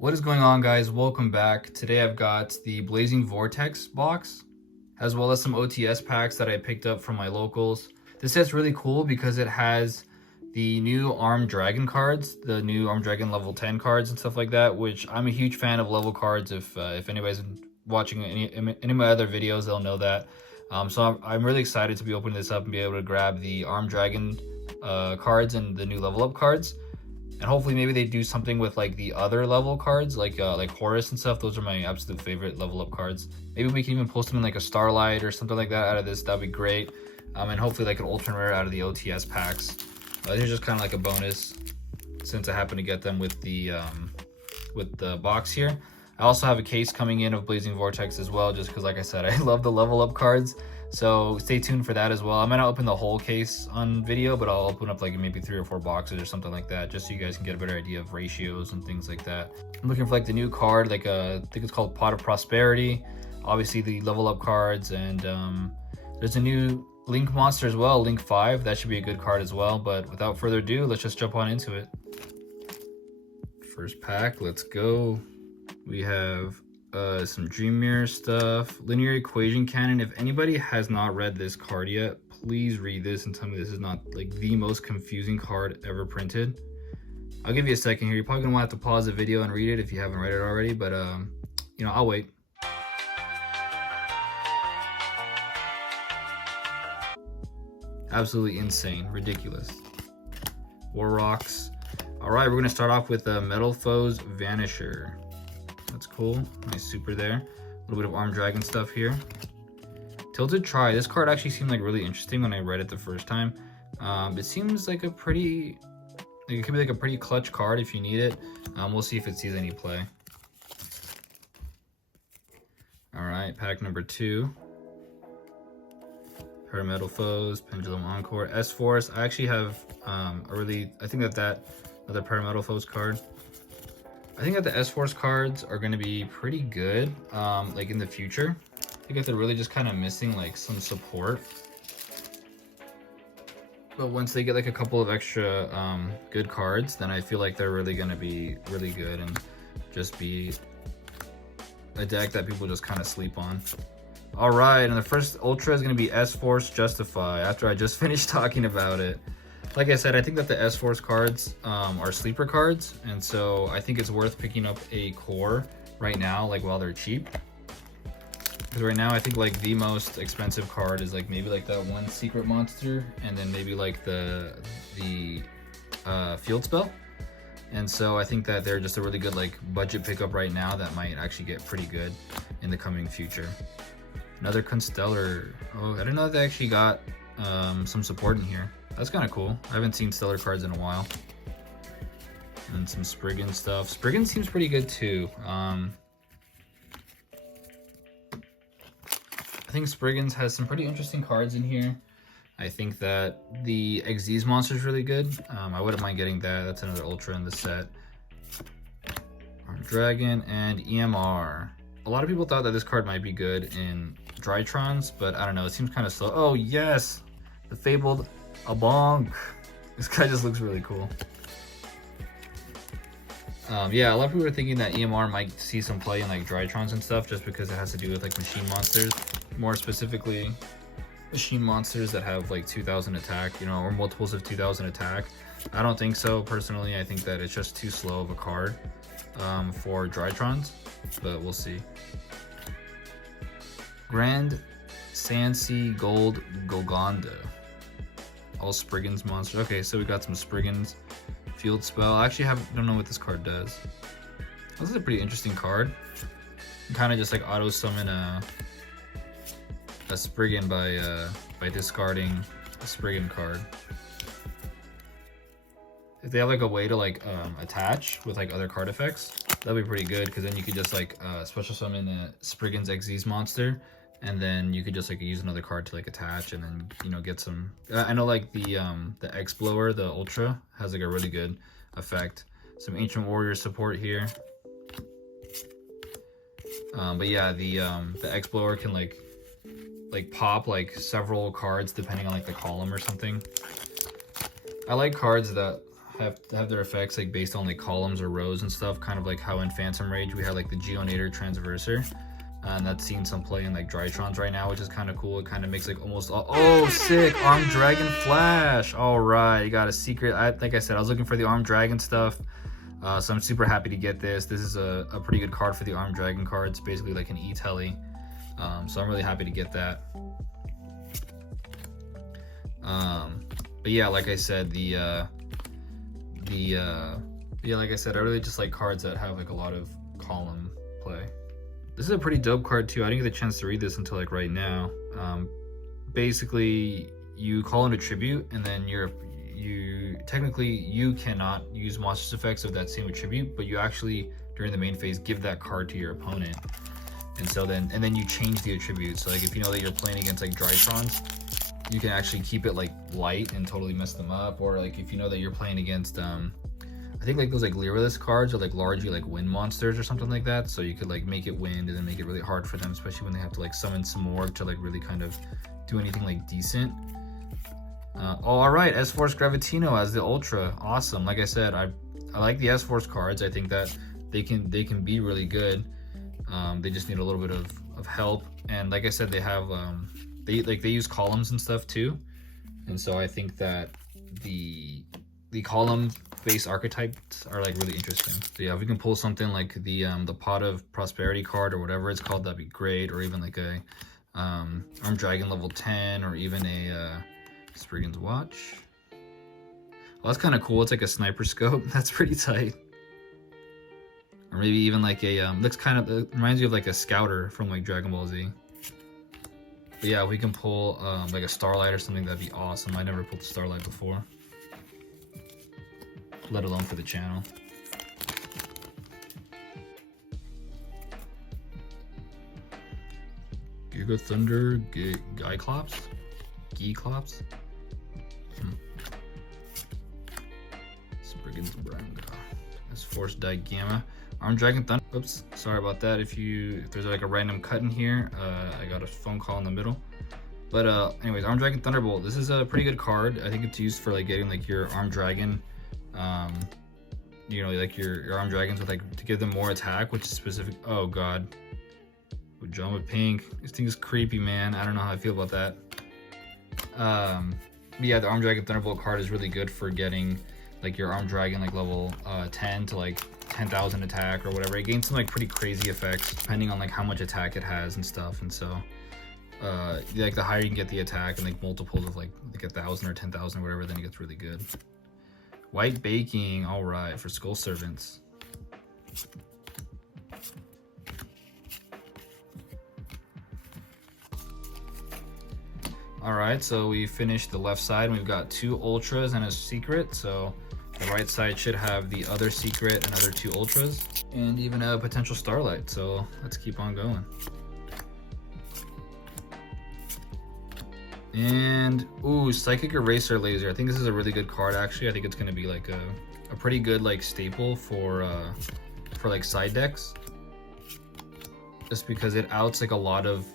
What is going on, guys? Welcome back. Today I've got the Blazing Vortex box, as well as some OTS packs that I picked up from my locals. This set's really cool because it has the new Armed Dragon cards, the new Armed Dragon level 10 cards and stuff like that, which I'm a huge fan of level cards. If anybody's watching any of my other videos, they'll know that. So I'm really excited to be opening this up and be able to grab the Armed Dragon cards and the new level up cards. And hopefully maybe they do something with like the other level cards, like Horus and stuff. Those are my absolute favorite level up cards. Maybe we can even post them in like a Starlight or something like that out of this. That'd be great. And hopefully like an ultra rare out of the OTS packs. These are just kind of like a bonus since I happen to get them with the box here. I also have a case coming in of Blazing Vortex as well, just because like I said, I love the level up cards. So stay tuned for that as well. I might not open the whole case on video, but I'll open up like maybe 3 or 4 boxes or something like that, just so you guys can get a better idea of ratios and things like that. I'm looking for like the new card, like I think it's called Pot of Prosperity. Obviously the level up cards, and there's a new Link monster as well, Link 5. That should be a good card as well. But without further ado, let's just jump on into it. First pack, let's go. We have some Dream Mirror stuff, Linear Equation Cannon. If anybody has not read this card yet, please read this and tell me this is not like the most confusing card ever printed. I'll give you a second here. You're probably gonna want to pause the video and read it if you haven't read it already, but you know, I'll wait. Absolutely insane, ridiculous. War Rocks. All right, we're gonna start off with Metal Foes Vanisher. That's cool. Nice super there. A little bit of Armed Dragon stuff here. Tilted Try. This card actually seemed like really interesting when I read it the first time. It seems like a pretty, like it could be like a pretty clutch card if you need it. We'll see if it sees any play. All right, pack number 2. Parametal Foes, Pendulum Encore, S-Force. I actually have I think that another Parametal Foes card. I think that the S-Force cards are going to be pretty good, like in the future. I think that they're really just kind of missing like some support. But once they get like a couple of extra good cards, then I feel like they're really going to be really good and just be a deck that people just kind of sleep on. All right, and the first Ultra is going to be S-Force Justify, after I just finished talking about it. Like I said, I think that the S-Force cards are sleeper cards, and so I think it's worth picking up a core right now, like while they're cheap. Because right now I think like the most expensive card is like maybe like that one secret monster, and then maybe like the field spell. And so I think that they're just a really good like budget pickup right now that might actually get pretty good in the coming future. Another Constellar. Oh, I didn't know that they actually got some support in here. That's kind of cool. I haven't seen Stellar cards in a while. And some Spriggan stuff. Spriggan seems pretty good too. I think Spriggan's has some pretty interesting cards in here. I think that the Xyz monster is really good. I wouldn't mind getting that. That's another Ultra in the set. Armed Dragon and EMR. A lot of people thought that this card might be good in Drytrons, but I don't know. It seems kind of slow. Oh yes, the Fabled Abonk. This guy just looks really cool. Yeah, a lot of people are thinking that EMR might see some play in like Drytrons and stuff, just because it has to do with like machine monsters, more specifically machine monsters that have like 2000 attack, you know, or multiples of 2000 attack. I don't think so personally. I think that it's just too slow of a card for Drytrons, but we'll see. Grand Sansi Gold Golgonda. All Spriggan's monsters. Okay, so we got some Spriggan's field spell. I actually don't know what this card does. This is a pretty interesting card. Kind of just like auto summon a Spriggan by discarding a Spriggan card. If they have like a way to like attach with like other card effects, that'd be pretty good, because then you could just like special summon a Spriggan's Xyz monster, and then you could just like use another card to like attach, and then, you know, get some. I know like the X Blower, the Ultra, has like a really good effect. Some Ancient Warrior support here. But yeah, the X Blower can like pop like several cards depending on like the column or something. I like cards that have their effects like based on like columns or rows and stuff, kind of like how in Phantom Rage we have like the Geonator Transverser. And that's seen some play in like Drytrons right now, which is kind of cool. It kind of makes like almost all, oh sick, Armed Dragon Flash. All right, you got a secret. Like I said, I was looking for the Armed Dragon stuff, so I'm super happy to get this. This is a pretty good card for the Armed Dragon cards, basically like an E-Telly. So I'm really happy to get that. But yeah, like I said, like I said, I really just like cards that have like a lot of column play. This is a pretty dope card too. I didn't get the chance to read this until like right now. Basically, you call in a tribute, and then technically you cannot use monsters effects of that same attribute, but you actually during the main phase give that card to your opponent, and then you change the attribute. So like if you know that you're playing against like Drytrons, you can actually keep it like light and totally mess them up, or like if you know that you're playing against I think like those like Lyrilless cards are like largely like wind monsters or something like that, so you could like make it wind and then make it really hard for them, especially when they have to like summon some more to like really kind of do anything like decent. All right, S-Force Gravitino as the Ultra, awesome. Like I said, I like the S-Force cards. I think that they can be really good. They just need a little bit of help, and like I said, they have they use columns and stuff too, and so I think that the column base archetypes are like really interesting. So yeah, if we can pull something like the Pot of Prosperity card or whatever it's called, that'd be great. Or even like a Armed Dragon level 10, or even a Spriggan's Watch. Well, that's kind of cool. It's like a sniper scope. That's pretty tight. Or maybe even like a looks kind of, it reminds you of like a Scouter from like Dragon Ball Z. But yeah, if we can pull like a Starlight or something, that'd be awesome. I never pulled the Starlight before, let alone for the channel. Giga Thunder, Gyclops? Gyclops? Spriggan's Branga. S-Force Digamma. Armed Dragon Thunder. Oops, sorry about that. If there's like a random cut in here, I got a phone call in the middle. But anyways, Armed Dragon Thunderbolt. This is a pretty good card. I think it's used for like getting like your Armed Dragon, you know, like your Armed Dragons with like to give them more attack, which is specific. Oh god, with John with pink. This thing is creepy, man. I don't know how I feel about that. But yeah, the Armed Dragon Thunderbolt card is really good for getting like your Armed Dragon like level 10 to like 10,000 attack or whatever. It gains some like pretty crazy effects depending on like how much attack it has and stuff. And so like the higher you can get the attack and like multiples of like 1,000 or 10,000 or whatever, then it gets really good. White Baking, all right, for Skull Servants. All right, so we finished the left side, and we've got 2 Ultras and a Secret. So the right side should have the other Secret, another 2 Ultras, and even a potential Starlight. So let's keep on going. And ooh, Psychic Eraser Laser. I think this is a really good card actually. I think it's gonna be like a pretty good like staple for like side decks. Just because it outs like a lot of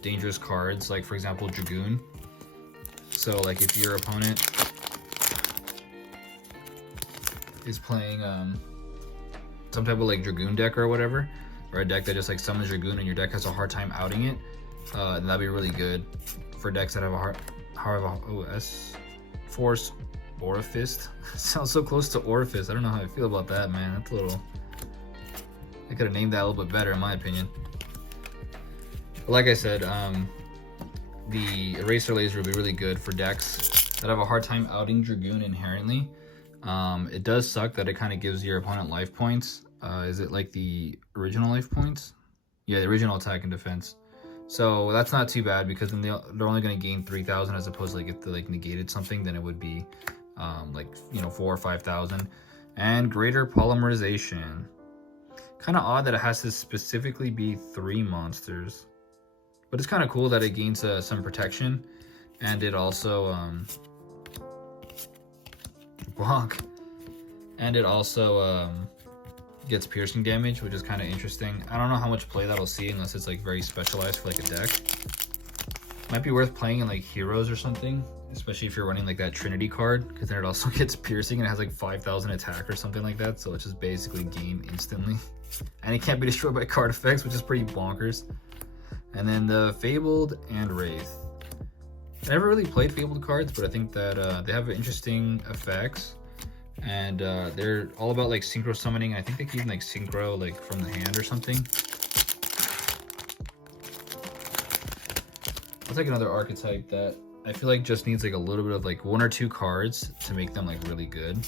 dangerous cards, like for example Dragoon. So like if your opponent is playing some type of like Dragoon deck or whatever, or a deck that just like summons Dragoon and your deck has a hard time outing it, then that'd be really good for decks that have a S-Force Orifice. Sounds so close to Orifice. I don't know how I feel about that, man. That's a little, I could have named that a little bit better in my opinion. But like I said, the Eraser Laser would be really good for decks that have a hard time outing Dragoon inherently. It does suck that it kind of gives your opponent life points. Is it like the original life points? Yeah, the original attack and defense. So that's not too bad, because then they're only going to gain 3,000, as opposed to like if they like negated something, then it would be like, you know, 4,000 or 5,000. And Greater Polymerization. Kind of odd that it has to specifically be 3 monsters. But it's kind of cool that it gains some protection, and it also block, and it also gets piercing damage, which is kind of interesting. I don't know how much play that'll see unless it's like very specialized for like a deck. Might be worth playing in like Heroes or something, especially if you're running like that Trinity card, because then it also gets piercing and it has like 5,000 attack or something like that, so it's just basically game instantly. And it can't be destroyed by card effects, which is pretty bonkers. And then the Fabled and Wraith. I never really played Fabled cards, but I think that they have interesting effects. And they're all about like synchro summoning. I think they can even like synchro like from the hand or something. It's like another archetype that I feel like just needs like a little bit of like 1 or 2 cards to make them like really good.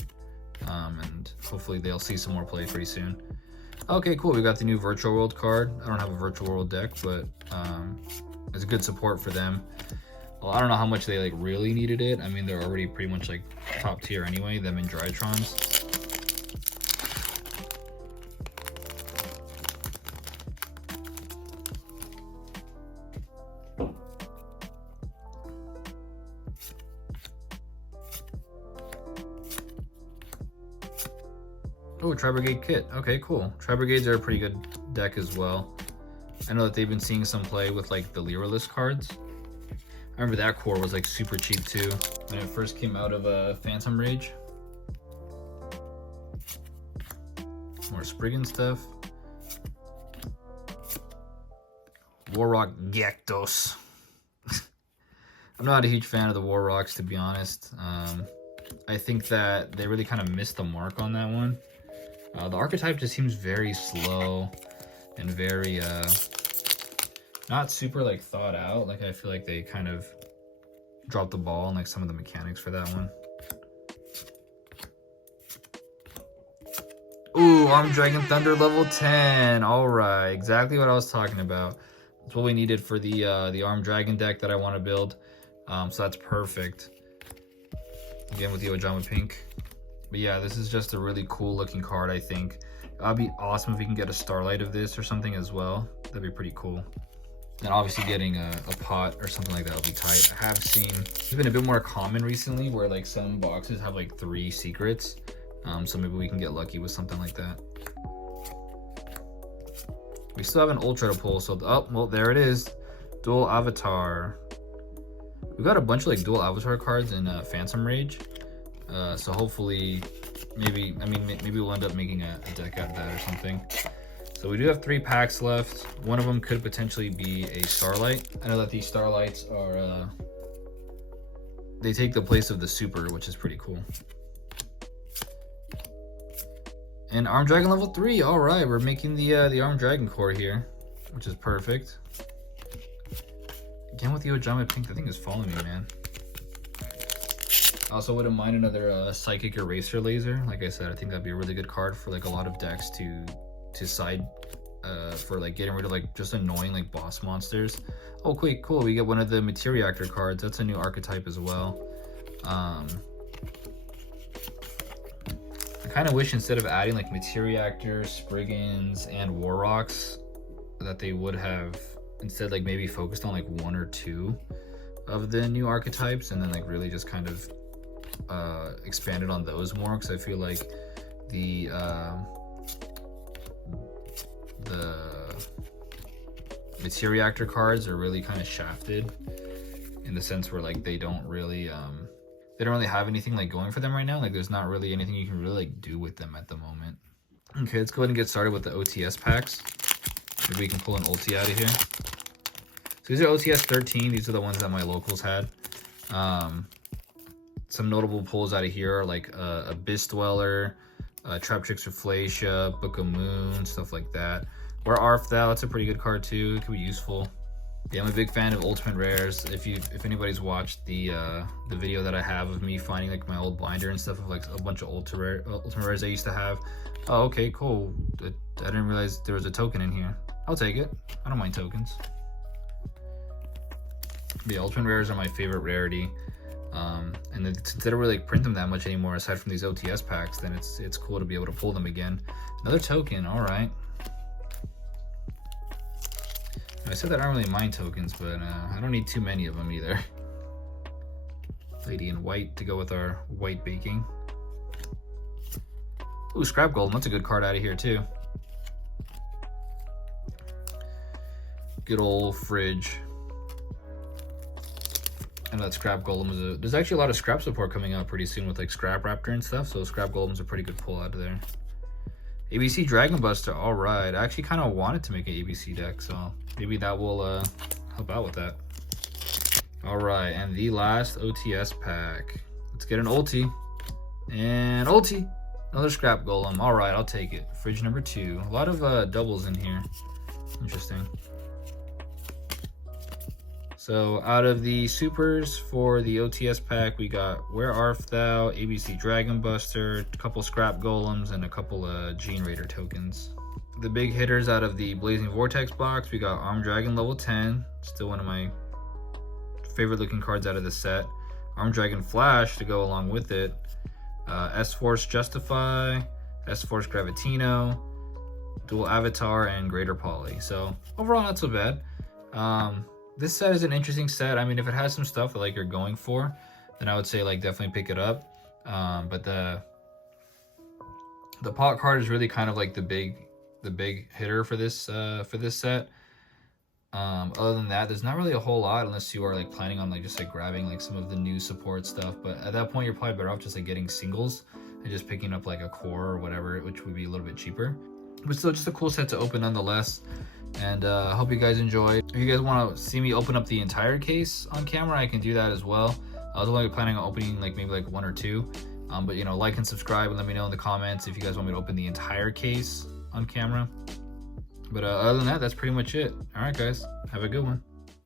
And hopefully they'll see some more play pretty soon. Okay, cool. We got the new Virtual World card. I don't have a Virtual World deck, but it's a good support for them. Well, I don't know how much they like really needed it. I mean, they're already pretty much like top tier anyway, them and Drytrons. Oh, Tri-Brigade kit. Okay, cool. Tri-Brigades are a pretty good deck as well. I know that they've been seeing some play with like the Lyralist cards. I remember that core was like super cheap too when it first came out of Phantom Rage. More Spriggan stuff. Warrock Gyarados. I'm not a huge fan of the Warrocks, to be honest. I think that they really kind of missed the mark on that one. The archetype just seems very slow and very not super like thought out. Like I feel like they kind of dropped the ball on like some of the mechanics for that one. Ooh, Armed Dragon Thunder level 10. All right, exactly what I was talking about. That's what we needed for the Armed Dragon deck that I want to build. So that's perfect. Again with the Ojama Pink. But yeah, this is just a really cool looking card, I think. It'd be awesome if we can get a Starlight of this or something as well. That'd be pretty cool. And obviously getting a pot or something like that would be tight. I have seen, it's been a bit more common recently where like some boxes have like 3 secrets. So maybe we can get lucky with something like that. We still have an Ultra to pull, so, oh, well, there it is. Dual Avatar. We got a bunch of like dual Avatar cards in Phantom Rage. So hopefully, maybe we'll end up making a deck out of that or something. So we do have 3 packs left. One of them could potentially be a Starlight. I know that these Starlights are, they take the place of the Super, which is pretty cool. And Armed Dragon level 3, all right, we're making the Armed Dragon core here, which is perfect. Again with the Ojama Pink, the thing is following me, man. I also wouldn't mind another Psychic Eraser Laser. Like I said, I think that'd be a really good card for like a lot of decks to side for like getting rid of like just annoying like boss monsters. Oh, cool, we get one of the Materiactor cards. That's a new archetype as well. I kind of wish instead of adding like Materiactor, Spriggans, and Warrocks, that they would have instead like maybe focused on like 1 or 2 of the new archetypes and then like really just kind of expanded on those more, because I feel like the Materiactor cards are really kind of shafted in the sense where like they don't really have anything like going for them right now. Like there's not really anything you can really like do with them at the moment. Okay, let's go ahead and get started with the OTS packs. Maybe we can pull an ulti out of here. So these are OTS 13. These are the ones that my locals had. Some notable pulls out of here are like Abyss Dweller, Traptrix Reflatia, Book of Moon, stuff like that. Or Arfthal, that's a pretty good card too. It could be useful. Yeah, I'm a big fan of Ultimate Rares. If anybody's watched the video that I have of me finding like my old binder and stuff of like a bunch of Ultimate Rares I used to have. Oh, okay, cool. I didn't realize there was a token in here. I'll take it. I don't mind tokens. The Ultimate Rares are my favorite rarity. And then, since they don't really print them that much anymore aside from these OTS packs, then it's cool to be able to pull them again. Another token, all right. I said that I don't really mind tokens, but I don't need too many of them either. Lady in White to go with our white baking. Ooh, Scrap Gold, that's a good card out of here too. Good old Fridge. And that Scrap Golem is there's actually a lot of scrap support coming out pretty soon with like Scrap Raptor and stuff, so Scrap Golem's a pretty good pull out of there. ABC Dragon Buster, alright. I actually kind of wanted to make an ABC deck, so maybe that will help out with that. Alright, and the last OTS pack. Let's get an ulti. And ulti! Another Scrap Golem. Alright, I'll take it. Fridge number 2. A lot of doubles in here. Interesting. So out of the supers for the OTS pack, we got Where Art Thou, ABC Dragon Buster, a couple Scrap Golems, and a couple Gene Raider tokens. The big hitters out of the Blazing Vortex box, we got Armed Dragon level 10, still one of my favorite looking cards out of the set. Armed Dragon Flash to go along with it. S-Force Justify, S-Force Gravitino, Dual Avatar, and Greater Poly. So overall, not so bad. This set is an interesting set. I mean, if it has some stuff that like you're going for, then I would say like definitely pick it up. But the pot card is really kind of like the big hitter for this set. Other than that, there's not really a whole lot unless you are like planning on like just like grabbing like some of the new support stuff. But at that point, you're probably better off just like getting singles and just picking up like a core or whatever, which would be a little bit cheaper. But still, just a cool set to open nonetheless. And I hope you guys enjoy. If you guys want to see me open up the entire case on camera, I can do that as well. I was only planning on opening like maybe like 1 or 2. But you know, like and subscribe and let me know in the comments if you guys want me to open the entire case on camera. But other than that, that's pretty much it. All right, guys, have a good one.